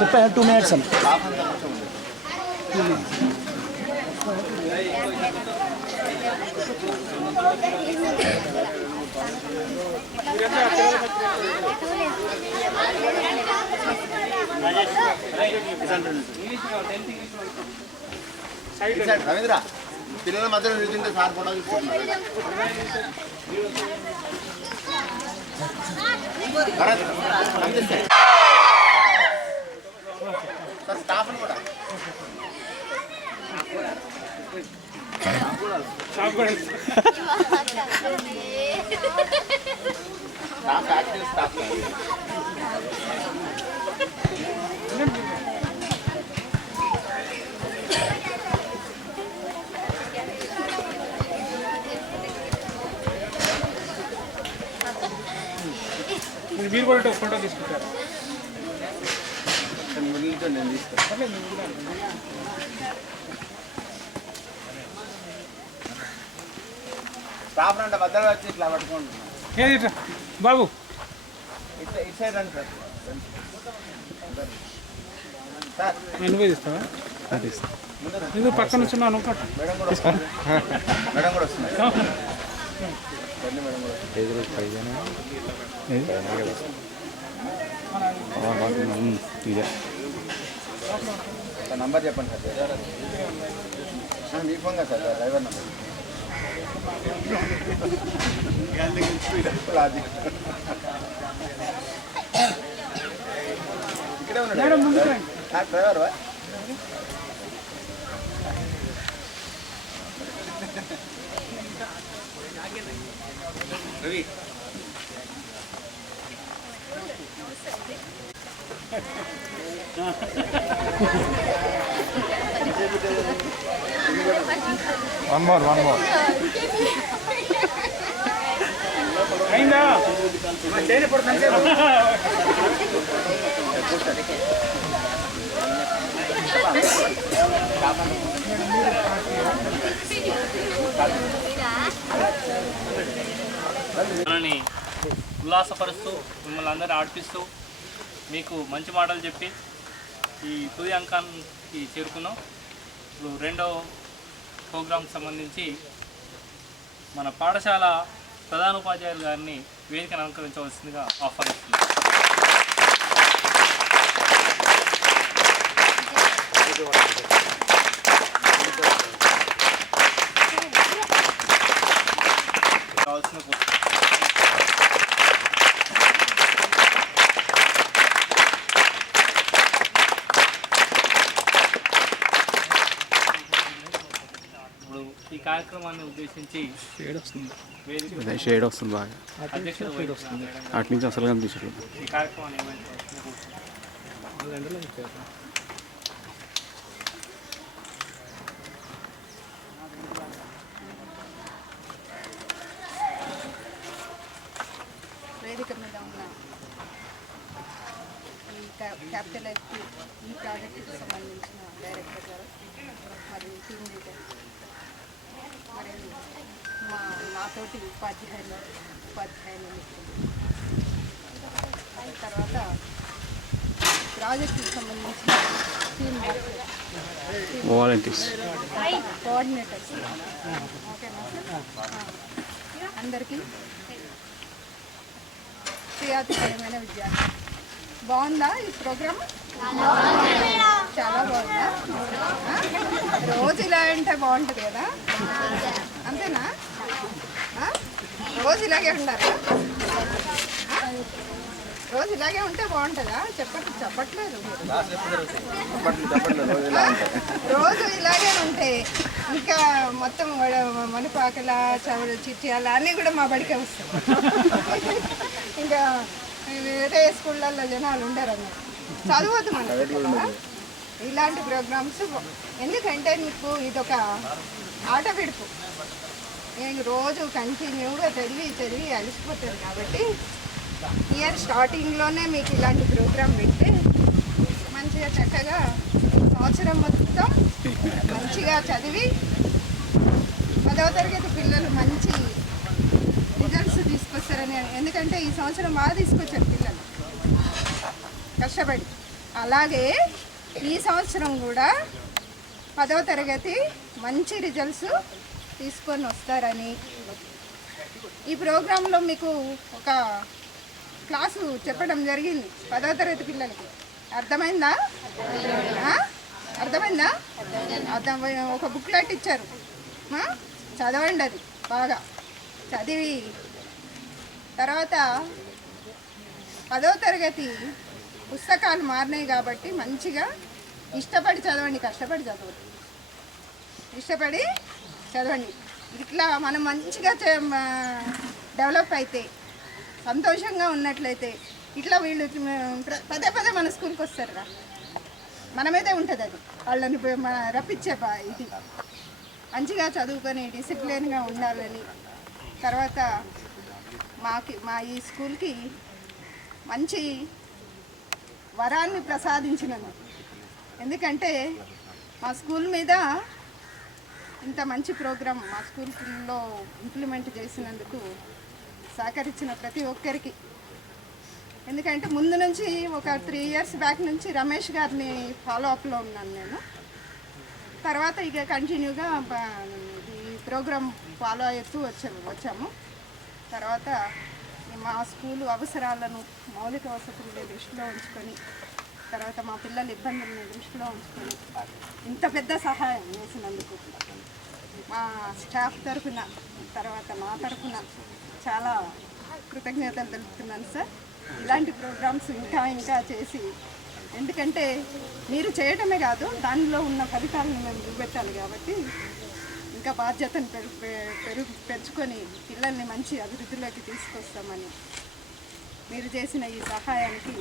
చెప్పా 2 minutes అని. రవీంద్ర పిల్లల మధ్యలో నిల్చుంటే సార్ ఫోటో తీసుకుంటున్నారు. సార్ స్టాఫ్ కూడా స్టాఫ్ యాక్టివ్ స్టాఫ్ మీరు కూడా ఫోటో తీసుకుంటారు. నేను తీసుకుంటాను. స్టాఫ్ అంటే మధ్యలో వచ్చి ఇట్లా పట్టుకుంటున్నాను. ఏది బాబు ఇటు సైడ్ రండి సార్. నువ్వే తీస్తావా? ఇది పక్కన వచ్చినా అనుకోండి. మేడం కూడా వస్తుంది. మేడం కూడా వస్తుంది. నంబర్ చెప్పండి సార్. మీ ఫోన్ కదా సార్, డ్రైవర్ నంబర్. ఇక్కడే ఉన్నాడు డ్రైవర్. రవి 1 more. అయిందా? చేయబడుతుంది. మనని ఉల్లాసపరుస్తూ మిమ్మల్ని అందరూ ఆడిపిస్తూ మీకు మంచి మాటలు చెప్పి ఈ తుది అంకానికి చేరుకున్నాం. ఇప్పుడు రెండవ ప్రోగ్రాంకి సంబంధించి మన పాఠశాల ప్రధానోపాధ్యాయులు గారిని వేదికను అలంకరించవలసిందిగా ఆహ్వానిస్తున్నాం. కావాల్సిన ఇప్పుడు ఈ కార్యక్రమాన్ని ఉద్దేశించి షేడ్ వస్తుంది బాగా. అధ్యక్షత వహిస్తున్న అటు నుంచి అసలు కనిపించదు. ఈ కార్యక్రమాన్ని ఏమైనా వేదిక మీద ఉన్న ఈ క్యాపిటల్ ఈ ప్రాజెక్టుకి సంబంధించిన డైరెక్టర్ గారు మరియు టీమ్ లీడర్ మరియు మాతోటి ఉపాధ్యాయులు తర్వాత ప్రాజెక్టుకి సంబంధించిన టీమ్ వాలంటీర్స్, కోఆర్డినేటర్స్, ఓకేనా సార్? అందరికీ ప్రియాతికరమైన విద్యార్థి. బాగుందా ఈ ప్రోగ్రామ్? చాలా బాగుందా? రోజు ఇలా ఉంటే బాగుంటుంది కదా, అంతేనా? రోజు ఇలాగే ఉండాలి. రోజు ఇలాగే ఉంటే బాగుంటుందా? చెప్పట్లేదు. రోజు ఇలాగే ఉంటే ఇంకా మొత్తం మణిపాకల చవడ చిట్యాల అన్నీ కూడా మా బడికే వస్తాయి. ఇంకా వేరే స్కూళ్ళల్లో జనాలు ఉండరు అన్నమాట. చదవద్దు మనం ఇలాంటి ప్రోగ్రామ్స్. ఎందుకంటే నీకు ఇదొక ఆట విడుపు. నేను రోజు కంటిన్యూగా చదివి అలసిపోతాను కాబట్టి ఇయర్ స్టార్టింగ్లోనే మీకు ఇలాంటి ప్రోగ్రాం పెడితే మంచిగా చక్కగా సంవత్సరం మొత్తం మంచిగా చదివి 10వ తరగతి పిల్లలు మంచి రిజల్ట్స్ తీసుకొస్తారని. ఎందుకంటే ఈ సంవత్సరం బాగా తీసుకొచ్చారు పిల్లలు కష్టపడి. అలాగే ఈ సంవత్సరం కూడా 10వ తరగతి మంచి రిజల్ట్స్ తీసుకొని వస్తారని ఈ ప్రోగ్రాంలో మీకు ఒక క్లాసు చెప్పడం జరిగింది 10వ తరగతి పిల్లలకి. అర్థమైందా? అర్థమైందా? ఒక బుక్లెట్ ఇచ్చారు, చదవండి. అది బాగా చదివి తర్వాత 10వ తరగతి పుస్తకాలు మారినాయి కాబట్టి మంచిగా ఇష్టపడి చదవండి. కష్టపడి చదవండి, ఇష్టపడి చదవండి. ఇట్లా మనం మంచిగా డెవలప్ అయితే, సంతోషంగా ఉన్నట్లయితే ఇట్లా వీళ్ళు పదే పదే మన స్కూల్కి వస్తారురా. మన మీదే ఉంటుంది అది, వాళ్ళని రప్పించే ఇది. మంచిగా చదువుకొని డిసిప్లిన్గా ఉండాలని, తర్వాత మా ఈ స్కూల్కి మంచి వరాన్ని ప్రసాదించినందుకు. ఎందుకంటే మా స్కూల్ మీద ఇంత మంచి ప్రోగ్రాం మా స్కూల్లో ఇంప్లిమెంట్ చేసినందుకు సహకరించిన ప్రతి ఒక్కరికి. ఎందుకంటే ముందు నుంచి ఒక 3 years బ్యాక్ నుంచి రమేష్ గారిని ఫాలో అప్లో ఉన్నాను నేను. తర్వాత ఇక కంటిన్యూగా ఈ ప్రోగ్రాం ఫాలో అవుతూ వచ్చాము. తర్వాత మా స్కూలు అవసరాలను, మౌలిక వసతులను దృష్టిలో ఉంచుకొని, తర్వాత మా పిల్లల ఇబ్బందులను దృష్టిలో ఉంచుకొని ఇంత పెద్ద సహాయం చేసినందుకు మా స్టాఫ్ తరఫున, తర్వాత మా తరఫున చాలా కృతజ్ఞతలు తెలుపుతున్నాను సార్. ఇలాంటి ప్రోగ్రామ్స్ ఇంకా చేసి, ఎందుకంటే మీరు చేయడమే కాదు, దానిలో ఉన్న ఫలితాలను మేము చూపెట్టాలి కాబట్టి ఇంకా బాధ్యతను పెంచుకొని పిల్లల్ని మంచి అభివృద్ధిలోకి తీసుకొస్తామని మీరు చేసిన ఈ సహాయానికి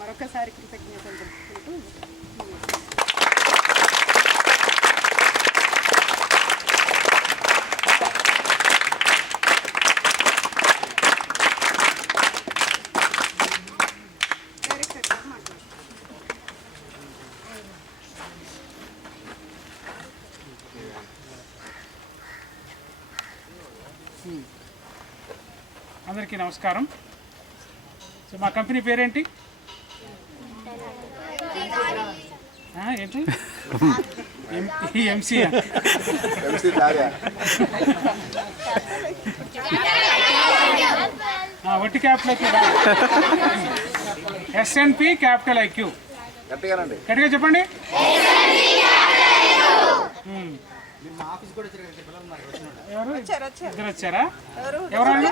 మరొకసారి కృతజ్ఞతలు తెలుపుకుంటూ అందరికీ నమస్కారం. సో మా కంపెనీ పేరేంటి? ఏంటి? ఎంసీ వట్టి క్యాపిటల్ ఎస్ఎన్పి క్యాపిటల్ ఐక్యూ. గట్టిగా చెప్పండి. ఇద్దరు వచ్చారా? ఎవరండి?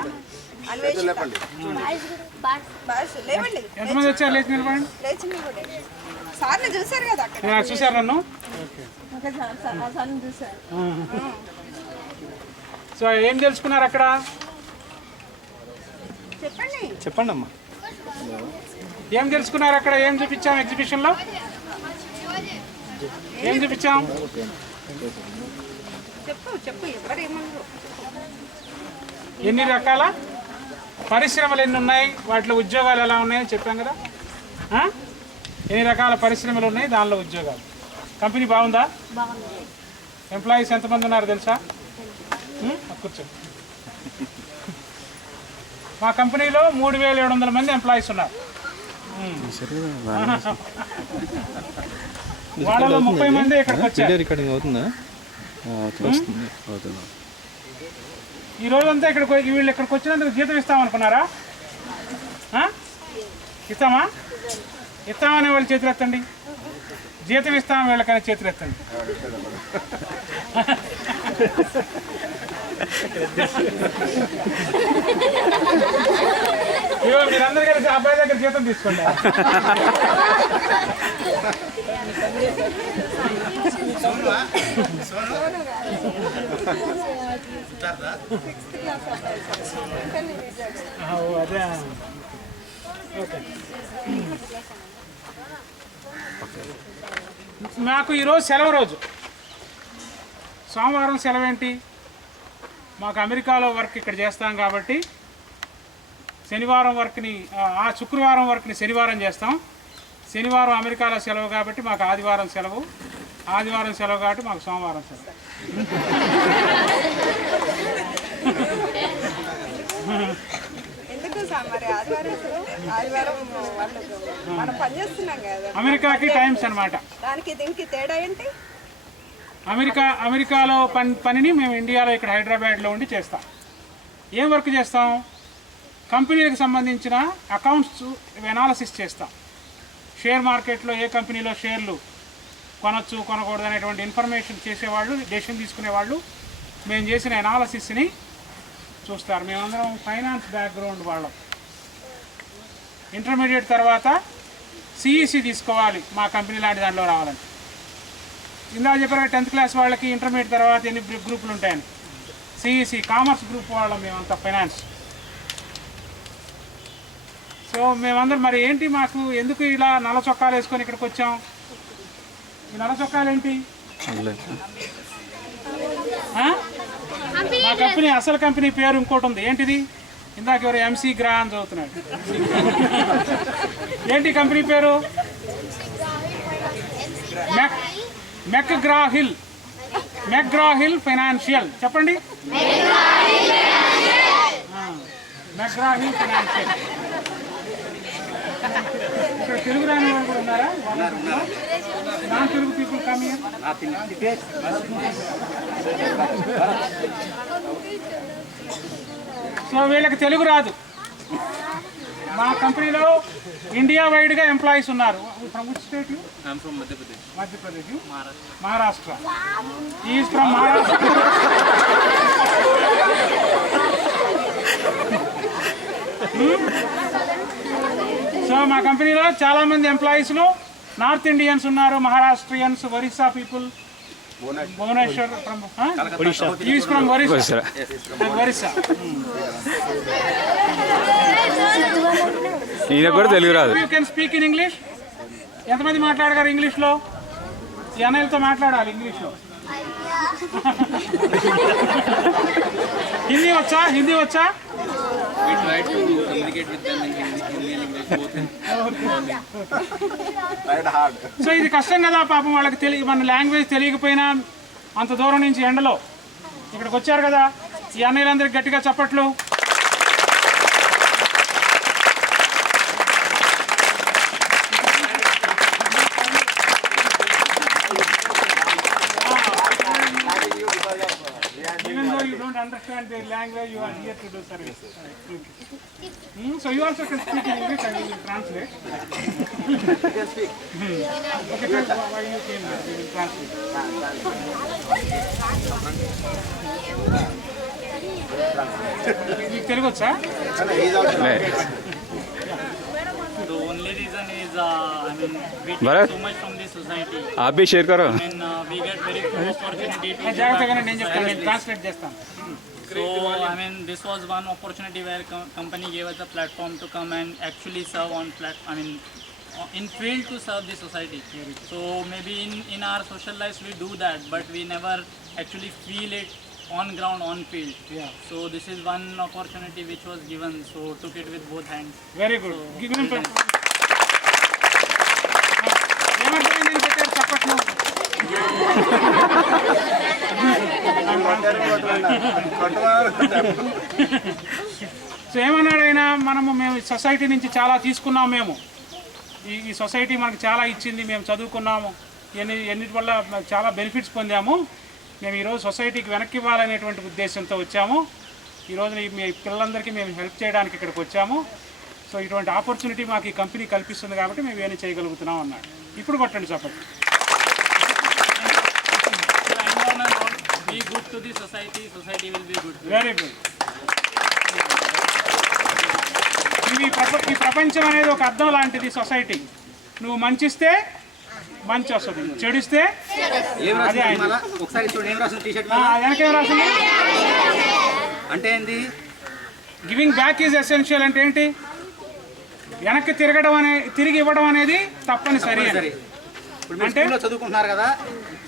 ఎంతమంది వచ్చారు? లేచి నిలబడండి. చూసారు కదా, చూసారు నన్ను. సో ఏం తెలుసుకున్నారు అక్కడ? చెప్పండి అమ్మా. ఏం తెలుసుకున్నారు అక్కడ? ఏం చూపించాం ఎగ్జిబిషన్లో? ఏం చూపించాం? ఎన్ని రకాల పరిశ్రమలు ఎన్ని ఉన్నాయి, వాటిలో ఉద్యోగాలు ఎలా ఉన్నాయని చెప్పాం కదా. ఎన్ని రకాల పరిశ్రమలు ఉన్నాయి, దానిలో ఉద్యోగాలు. కంపెనీ బాగుందా? ఎంప్లాయీస్ ఎంతమంది ఉన్నారు తెలుసా? కూర్చోండి. మా కంపెనీలో 3700 మంది ఎంప్లాయీస్ ఉన్నారు. వాళ్ళలో 30 మంది ఇక్కడికి వచ్చారు. రికార్డింగ్ అవుతుందా? ఈ రోజంతా ఇక్కడికి వీళ్ళు ఇక్కడికి వచ్చినందుకు జీతం ఇస్తామనుకున్నారా? ఇస్తామా? ఇస్తామనే వాళ్ళు చేతులు ఎత్తండి. జీతం ఇస్తాం వీళ్ళకనే చేతులు ఎత్తండి. ఇవో మీరందరూ కలిసి అబ్బాయి దగ్గర జీతం తీసుకోండి. అదే ఓకే. మాకు ఈరోజు సెలవు రోజు. సోమవారం సెలవు ఏంటి? మాకు అమెరికాలో వర్క్ ఇక్కడ చేస్తాం కాబట్టి శనివారం వర్క్ని, శుక్రవారం వర్క్ని శనివారం చేస్తాం. శనివారం అమెరికాలో సెలవు కాబట్టి మాకు ఆదివారం సెలవు. ఆదివారం సెలవు కాబట్టి మాకు సోమవారం సెలవు. ఎందుకు సార్ మరి ఆదివారం మరి అసలు ఆదివారం వాళ్ళకు మనం పనిచేస్తున్నాం కదా. అమెరికాకి టైమ్స్ అన్నమాట. దానికి దీనికి తేడా ఏంటి? అమెరికాలో పనిని మేము ఇండియాలో ఇక్కడ హైదరాబాద్లో ఉండి చేస్తాం. ఏం వర్క్ చేస్తాం? కంపెనీలకు సంబంధించిన అకౌంట్స్ ఎనాలసిస్ చేస్తాం. షేర్ మార్కెట్లో ఏ కంపెనీలో షేర్లు కొనొచ్చు కొనకూడదు అనేటువంటి ఇన్ఫర్మేషన్ చేసేవాళ్ళు, డెసిషన్ తీసుకునేవాళ్ళు మేము చేసిన ఎనాలసిస్ని చూస్తారు. మేమందరం ఫైనాన్స్ బ్యాక్గ్రౌండ్ వాళ్ళం. ఇంటర్మీడియట్ తర్వాత సిఈసి తీసుకోవాలి మా కంపెనీ లాంటి దాంట్లో రావాలని. ఇందాక చెప్పారు 10th క్లాస్ వాళ్ళకి ఇంటర్మీడియట్ తర్వాత ఎన్ని గ్రూపులు ఉంటాయని. సిఈసి కామర్స్ గ్రూప్ వాళ్ళం మేమంతా, ఫైనాన్స్. సో మేమందరం మరి ఏంటి మాకు ఎందుకు ఇలా నల్ల చొక్కాలు వేసుకొని ఇక్కడికి వచ్చాం? ఈ నల్ల చొక్కాలు ఏంటి? మా కంపెనీ అసలు కంపెనీ పేరు ఇంకోటి ఉంది. ఏంటిది? ఇందాక ఎవరు ఎంసీ గ్రా అని చదువుతున్నాడు. ఏంటి కంపెనీ పేరు? McGraw Hill financial. చెప్పండి. McGraw Hill financial. ఇక్కడ తెలుగు రాని వాళ్ళు కూడా ఉన్నారా? Non Telugu people come here. So వీళ్ళకి తెలుగు రాదు. మా కంపెనీలో ఇండియా వైడ్గా ఎంప్లాయీస్ ఉన్నారు. From which state you? I'm from Madhya Pradesh. Madhya Pradesh. Maharashtra. Is from Maharashtra. So మా కంపెనీలో చాలామంది ఎంప్లాయీస్లో నార్త్ ఇండియన్స్ ఉన్నారు, Maharashtrians, Orissa people, Bhubaneswar from is from Orissa. ఈయన కూడా తెలుగు రాదు. You can speak in English. ఎంతమంది మాట్లాడగారు ఇంగ్లీష్లో? ఈ అన్నయ్యలతో మాట్లాడాలి ఇంగ్లీష్లో. హిందీ వచ్చా? We try to communicate with them in Hindi and English both. So ఇది కష్టం కదా పాపం వాళ్ళకి మన లాంగ్వేజ్ తెలియకపోయినా అంత దూరం నుంచి ఎండలో ఇక్కడికి వచ్చారు కదా. ఈ అన్నయ్యలందరికీ గట్టిగా చప్పట్లు. Even though you don't understand their language, you are here to do service. So you also can speak in English and we will translate. You can speak. Okay, tell why you came here. We will translate. మీకు తెలుగు వచ్చా? The only reason is, I mean, we take so much from this society. आप भी share करो. And we get very few opportunity to. జాగ్రత్తగానే నేను చెప్తాను, నేను translate చేస్తాను. So, I mean, this was one opportunity where company gave us a platform to come and actually serve on in field to serve the society. So maybe in our social lives we do that, but we never actually feel it on ground, on field. Yeah. So this is one opportunity which was given, so took it with both hands. Very good. ఏమంటారు నేను పెట్టారు చప్పట్లు? So ఏమన్నాడు ఆయన? మేము society నుంచి చాలా తీసుకున్నాం. మేము ఈ సొసైటీ మనకు చాలా ఇచ్చింది. మేము చదువుకున్నాము, ఎన్నిటి వల్ల చాలా బెనిఫిట్స్ పొందాము. మేము ఈరోజు సొసైటీకి వెనక్కి ఇవ్వాలనేటువంటి ఉద్దేశంతో వచ్చాము. ఈరోజు మీ పిల్లలందరికీ మేము హెల్ప్ చేయడానికి ఇక్కడికి వచ్చాము. సో ఇటువంటి ఆపర్చునిటీ మాకు ఈ కంపెనీ కల్పిస్తుంది కాబట్టి మేము ఏమైనా చేయగలుగుతున్నాం అన్నాడు. ఇప్పుడు కొట్టండి చెప్పండి. Be good to the society, society will be good. Very good. ఈ ప్రపంచం అనేది ఒక అర్థం లాంటిది సొసైటీ. నువ్వు మంచిస్తే మంచి వస్తుంది, చెడిస్తే అదే ఒకసారి చూడండి. ఏం రాసింది టీ షర్ట్ వెనకేం రాసింది? అంటే ఏంది? Giving back is essential. అంటే ఏంటి? వెనక్కి తిరిగి ఇవ్వడం అనేది తప్పనిసరి. ఇప్పుడు మీరు స్కూల్లో చదువుకుంటున్నారు కదా,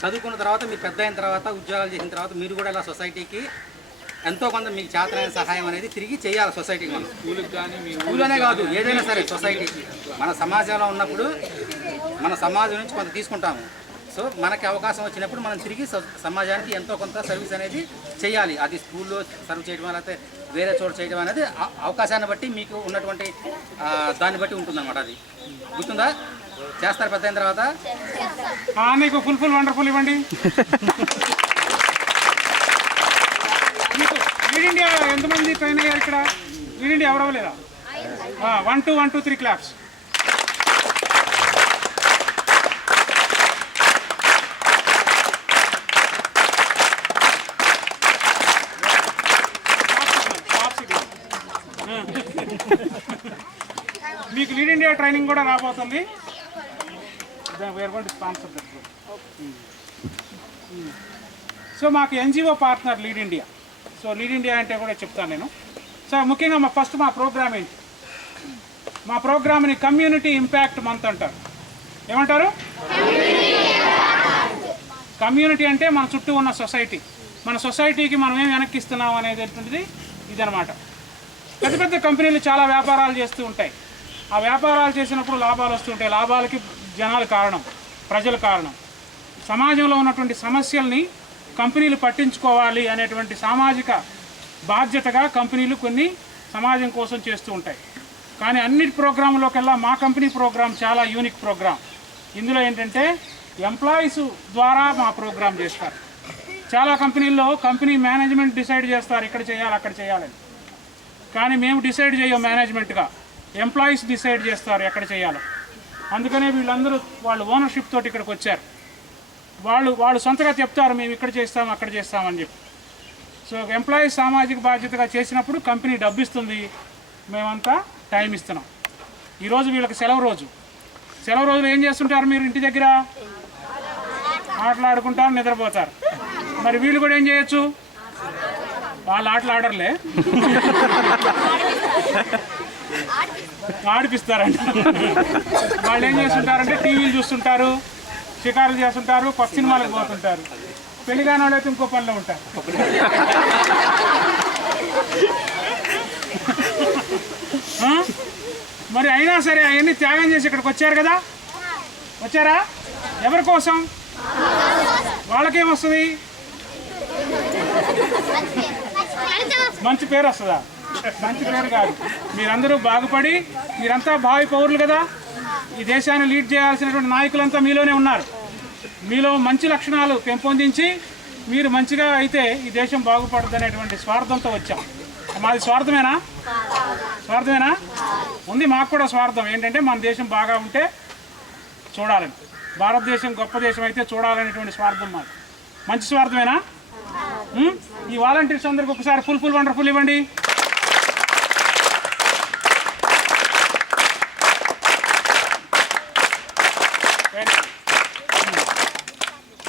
చదువుకున్న తర్వాత మీరు పెద్ద అయిన తర్వాత ఉద్యోగాలు చేసిన తర్వాత మీరు కూడా ఇలా సొసైటీకి ఎంతో కొంత మీకు చేతనైన సహాయం అనేది తిరిగి చేయాలి సొసైటీకి. మనం స్కూల్లోనే కాదు, ఏదైనా సరే సొసైటీకి మన సమాజంలో ఉన్నప్పుడు మన సమాజం నుంచి కొంత తీసుకుంటాము. సో మనకి అవకాశం వచ్చినప్పుడు మనం తిరిగి సమాజానికి ఎంతో కొంత సర్వీస్ అనేది చేయాలి. అది స్కూల్లో సర్వ్ చేయడం లేకపోతే వేరే చోట చేయడం అనేది అవకాశాన్ని బట్టి మీకు ఉన్నటువంటి దాన్ని బట్టి ఉంటుందన్నమాట. అది గుర్తుందా? చేస్తారు పెద్ద అయిన తర్వాత. నీకు ఫుల్ వండర్ఫుల్ ఇవ్వండి. మీకు లీడ్ ఇండియా ఎంతమంది ట్రైన్ అయ్యారు ఇక్కడ? లీడ్ ఇండియా ఎవరు అవ్వలేదా? 1 2 1 2 3 క్లాప్స్. మీకు లీడ్ ఇండియా ట్రైనింగ్ కూడా రాబోతుంది. స్పాన్సర్. సో మాకు NGO partner lead India. So lead India అంటే కూడా చెప్తాను నేను. సో ముఖ్యంగా మా ప్రోగ్రామ్ ఏంటి? మా ప్రోగ్రామ్ని కమ్యూనిటీ ఇంపాక్ట్ మంత్ అంటారు. ఏమంటారు? కమ్యూనిటీ అంటే మన చుట్టూ ఉన్న సొసైటీ. మన సొసైటీకి మనం ఏం వెనక్కిస్తున్నాం అనేటువంటిది ఇదనమాట. పెద్ద పెద్ద కంపెనీలు చాలా వ్యాపారాలు చేస్తూ ఉంటాయి. ఆ వ్యాపారాలు చేసినప్పుడు లాభాలు వస్తుంటాయి. లాభాలకి జనాలు కారణం, ప్రజలు కారణం. సమాజంలో ఉన్నటువంటి సమస్యల్ని కంపెనీలు పట్టించుకోవాలి అనేటువంటి సామాజిక బాధ్యతగా కంపెనీలు కొన్ని సమాజం కోసం చేస్తూ ఉంటాయి. కానీ అన్నిటి ప్రోగ్రాంలోకెల్లా మా కంపెనీ ప్రోగ్రాం చాలా యూనిక్ ప్రోగ్రాం. ఇందులో ఏంటంటే ఎంప్లాయీస్ ద్వారా మా ప్రోగ్రాం చేస్తారు. చాలా కంపెనీల్లో కంపెనీ మేనేజ్మెంట్ డిసైడ్ చేస్తారు ఇక్కడ చేయాలి అక్కడ చేయాలని. కానీ మేము డిసైడ్ చేయం మేనేజ్మెంట్గా, ఎంప్లాయీస్ డిసైడ్ చేస్తారు ఎక్కడ చేయాలో. అందుకనే వీళ్ళందరూ వాళ్ళు ఓనర్షిప్ తోటి ఇక్కడికి వచ్చారు. వాళ్ళు సొంతగా చెప్తారు మేము ఇక్కడ చేస్తాం అక్కడ చేస్తామని చెప్పి. సో ఎంప్లాయీస్ సామాజిక బాధ్యతగా చేసినప్పుడు కంపెనీ డబ్బు ఇస్తుంది, మేమంతా టైం ఇస్తున్నాం. ఈరోజు వీళ్ళకి సెలవు రోజు. సెలవు రోజులు ఏం చేస్తుంటారు మీరు? ఇంటి దగ్గర ఆటలాడుకుంటారు, నిద్రపోతారు. మరి వీళ్ళు కూడా ఏం చేయొచ్చు? వాళ్ళు ఆటలు ఆడర్లే, ఆడిపిస్తారంట. వాళ్ళు ఏం చేస్తుంటారంటే టీవీలు చూస్తుంటారు, షికారులు చేస్తుంటారు, కొత్త సినిమాలకు పోతుంటారు. పెళ్లి కాని వాళ్ళు అయితే ఇంకో పనిలో ఉంటారు. మరి అయినా సరే అవన్నీ త్యాగం చేసి ఇక్కడికి వచ్చారు కదా. వచ్చారా? ఎవరి కోసం? వాళ్ళకేమొస్తుంది? మంచి పేరు వస్తుందా? మంచి పేరు కాదు. మీరందరూ బాగుపడి, మీరంతా భావి పౌరులు కదా. ఈ దేశాన్ని లీడ్ చేయాల్సినటువంటి నాయకులంతా మీలోనే ఉన్నారు. మీలో మంచి లక్షణాలు పెంపొందించి మీరు మంచిగా అయితే ఈ దేశం బాగుపడుతుంది అనేటువంటి స్వార్థంతో వచ్చాం. మాది స్వార్థమేనా? స్వార్థమేనా? ఉంది మాకు కూడా స్వార్థం. ఏంటంటే మన దేశం బాగా ఉంటే చూడాలని, భారతదేశం గొప్ప దేశం అయితే చూడాలనేటువంటి స్వార్థం మాది. మంచి స్వార్థమేనా? ఈ వాలంటీర్స్ అందరికి ఒకసారి ఫుల్ వండర్ఫుల్ ఇవ్వండి.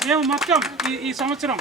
మేము మొత్తం ఈ సంవత్సరం